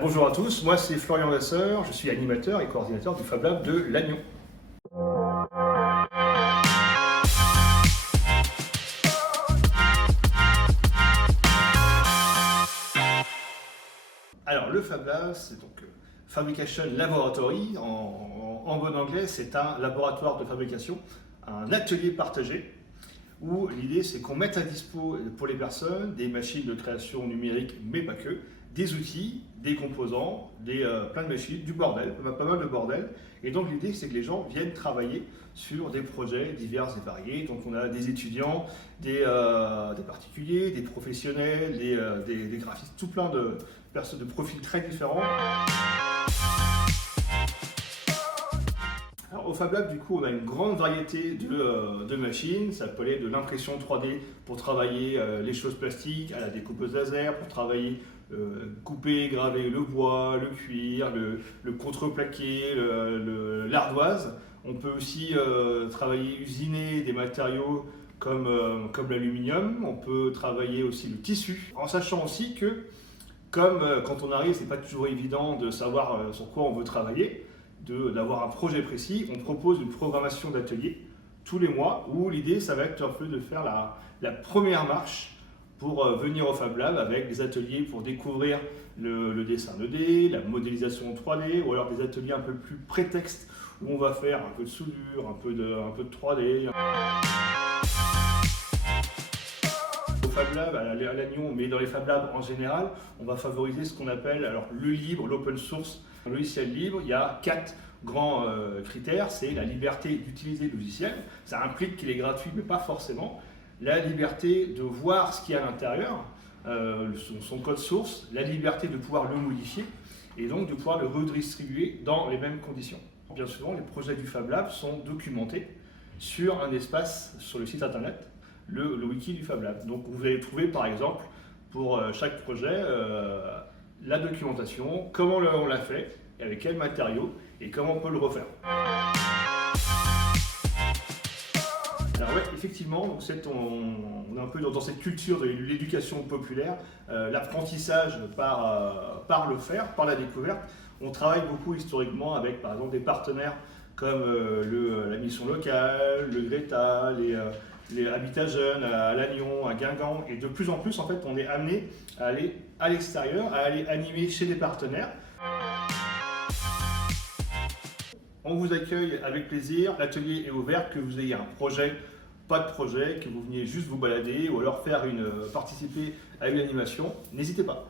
Bonjour à tous, moi c'est Florian Vasseur, je suis animateur et coordinateur du Fab Lab de Lannion. Alors le Fab Lab, c'est donc Fabrication Laboratory, en bon anglais, c'est un laboratoire de fabrication, un atelier partagé, où l'idée c'est qu'on mette à dispo pour les personnes des machines de création numérique, mais pas que, des outils, des composants, plein de machines, du bordel, pas mal de bordel. Et donc l'idée c'est que les gens viennent travailler sur des projets divers et variés. Donc on a des étudiants, des particuliers, des professionnels, des graphistes, tout plein de personnes de profils très différents. Alors, au Fab Lab, du coup, on a une grande variété de machines. Ça peut aller de l'impression 3D pour travailler les choses plastiques, à la découpeuse laser pour travailler, couper, graver le bois, le cuir, le contreplaqué, l'ardoise. On peut aussi travailler, usiner des matériaux comme l'aluminium. On peut travailler aussi le tissu, en sachant aussi que, comme quand on arrive, c'est pas toujours évident de savoir sur quoi on veut travailler, d'avoir un projet précis, on propose une programmation d'ateliers tous les mois où l'idée, ça va être un peu de faire la première marche pour venir au Fab Lab avec des ateliers pour découvrir le dessin 2D, la modélisation en 3D, ou alors des ateliers un peu plus prétexte où on va faire un peu de soudure, un peu de 3D. Au Fab Lab, à Lannion, mais dans les Fab Labs en général, on va favoriser ce qu'on appelle alors, le libre, l'open source. Un logiciel libre, il y a 4 grands critères. C'est la liberté d'utiliser le logiciel. Ça implique qu'il est gratuit, mais pas forcément. La liberté de voir ce qu'il y a à l'intérieur, son code source, la liberté de pouvoir le modifier et donc de pouvoir le redistribuer dans les mêmes conditions. Bien souvent, les projets du Fab Lab sont documentés sur un espace sur le site internet, le wiki du Fab Lab. Donc vous allez trouver par exemple pour chaque projet la documentation, comment on l'a fait, et avec quels matériaux et comment on peut le refaire. Alors ouais, effectivement, on est un peu dans cette culture de l'éducation populaire, l'apprentissage par le faire, par la découverte. On travaille beaucoup historiquement avec par exemple des partenaires comme la mission locale, le Greta, les Habitat Jeunes à Lannion, à Guingamp, et de plus en plus en fait on est amené à aller à l'extérieur, à aller animer chez des partenaires. On vous accueille avec plaisir, l'atelier est ouvert, que vous ayez un projet, pas de projet, que vous veniez juste vous balader ou alors participer à une animation, n'hésitez pas.